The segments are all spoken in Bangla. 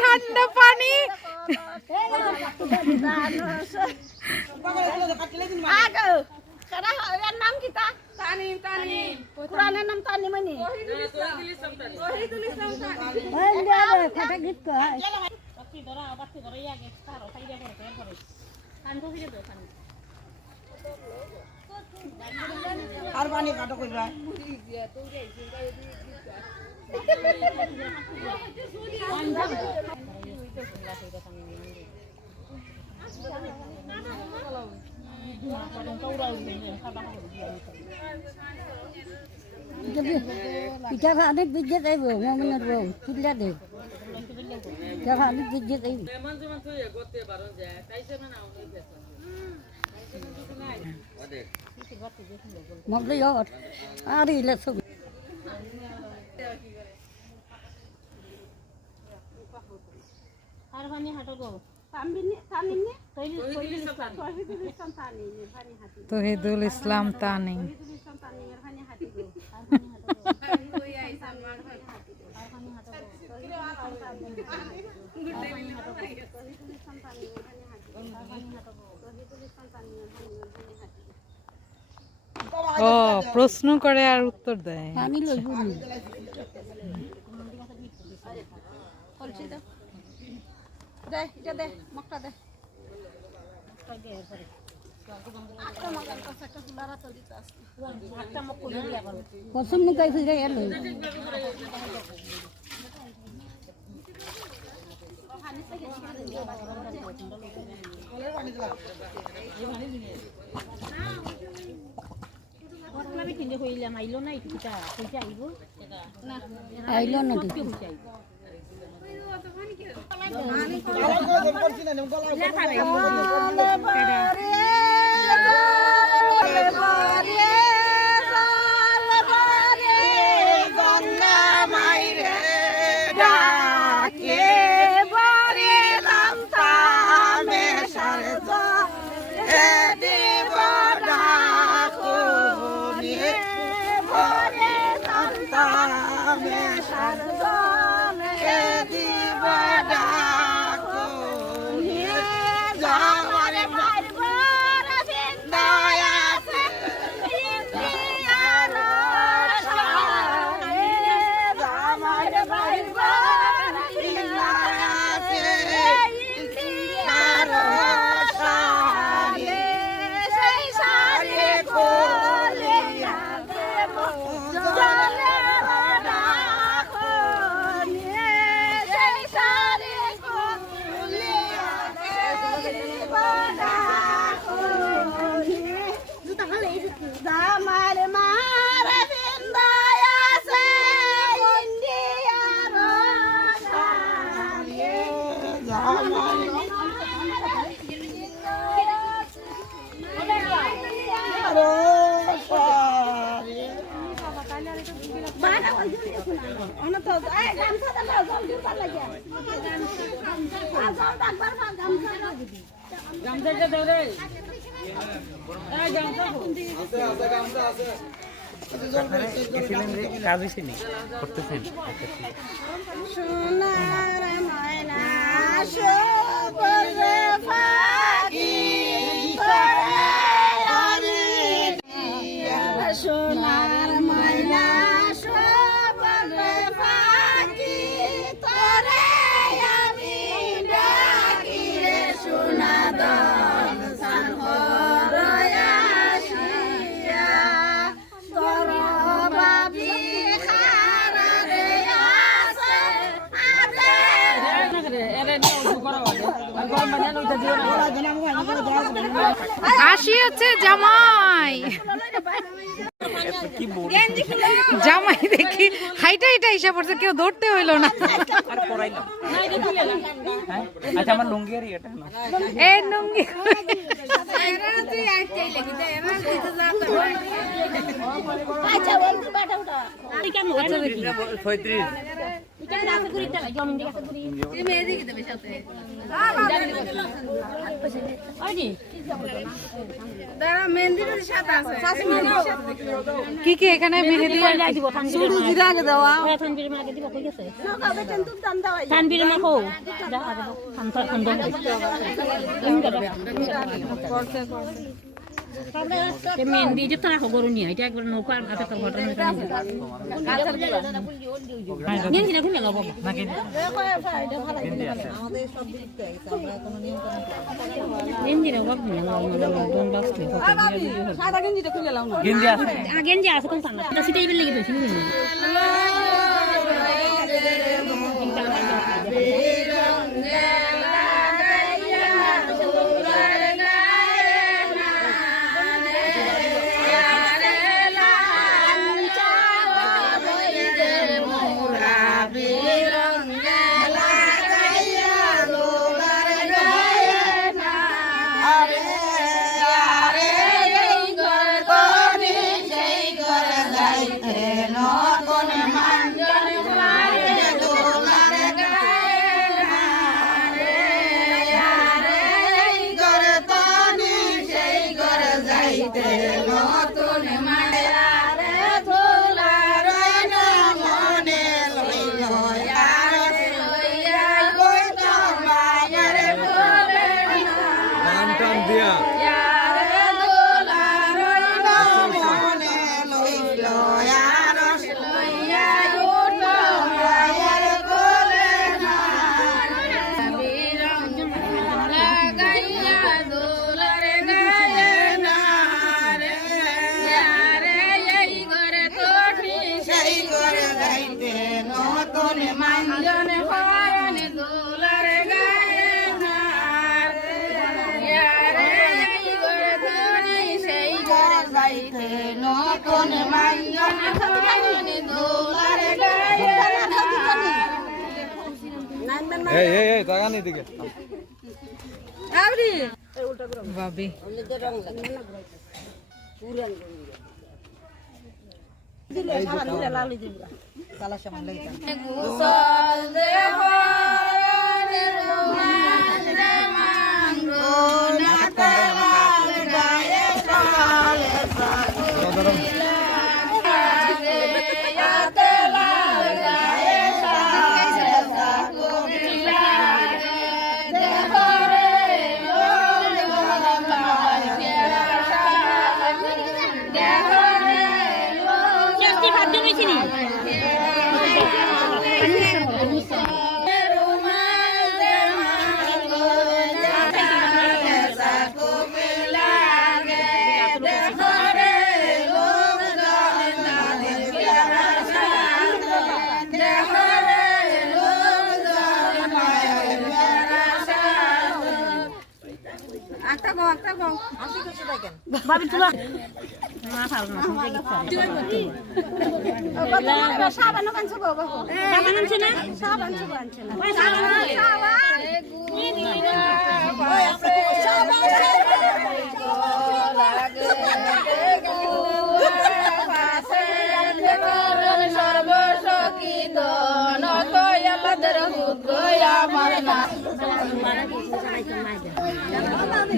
ঠান্ডা পানি নাম কি তা তানি তানি কুরআনের নাম তানি মানে ওহিদুল ইসলাম তানি ফাটা গীত কয় বাতি ধরা ইয়াকে তারো সাইডে করে কান তো ফিরে দাও কান আর পানি কাটো কইরা তো পিঠা ভাত বিজে যাইব মমিনের বউ তুলিয়া দে পিঠা ভাত বিজে যাইব মগলে আর আর ইলে সব আর পানি হাঁটো গো তহিদুল ইসলাম তানি ও প্রশ্ন করে আর উত্তর দেয় আইলো না কাজ হয়েছেনি করতেছেন সোনার ময়না শোভরে ফাঁকি তোরে আমি সোনার ময়না শোভরে ফাঁকি তোরে আমি ডাকি রে সোনা দল সানহরয়া শিয়া তোর বাবি খারা রে আছে হাসি হচ্ছে জামাই জামাই দেখি হাইটা হাইটা হিসাব করছে কেউ ধরতে হইলো না আচ্ছা আমার লুঙ্গি আর এটা না এই লুঙ্গি আচ্ছা বলতে বাটা উঠা কি কি এখানে মেহেদি শুরু জিরা আগে দেওয়া মেহেন্দি যে তারা খবর নিয়ে এটা একবার নৌকা আছে তো ঘটনা গেঞ্জি না খুলে লাগাবো গেঞ্জি না বাবু সাদা গেঞ্জিটা খুলে লাও না গেঞ্জি আছে কোন সামনে এটা সিটাই বেলে গেছে ভাবি ভাবি তুলা না ফাল না সাবান কানছো বাবা সাবান আনছে না সাবান আনছে না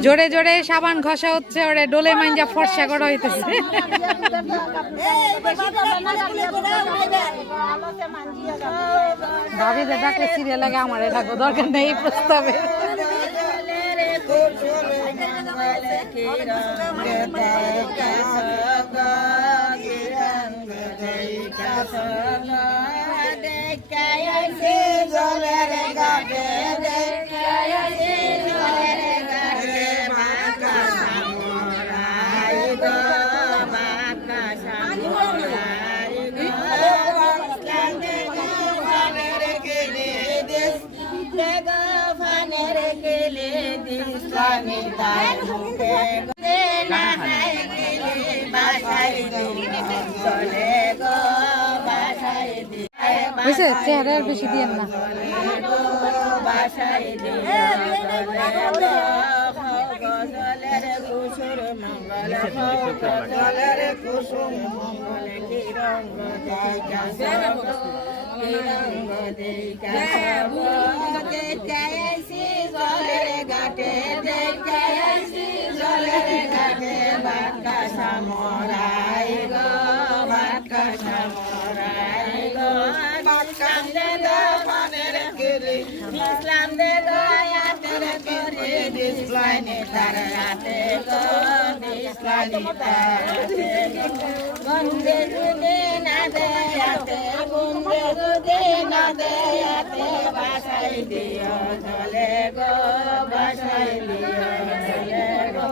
জোরে জোরে সাবান ঘষা হচ্ছে, ওরে ডোলে মাইঞ্জা ফর্সা করা হইতেছে। ভাবিদের ডাকলে সিরিয়াল লাগে, আমার ডাকো দরকার নেই এই প্রস্তাবে। বুঝছে, চেহারার বেশি দিয়েন না। ইসলাম দে গয়াতের করে দিসলাইনে তারাতে গো দিসলাইনে তারাতে বন্দে গুদে না দেয়াতে বন্দে গুদে না দেয়াতে বাসাই দিও চলে গো বাসাই দিও চলে গো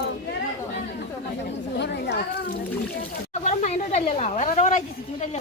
গরম মাইন্ড ডালে লাও আর ওরাই দিছি তুমি ডালে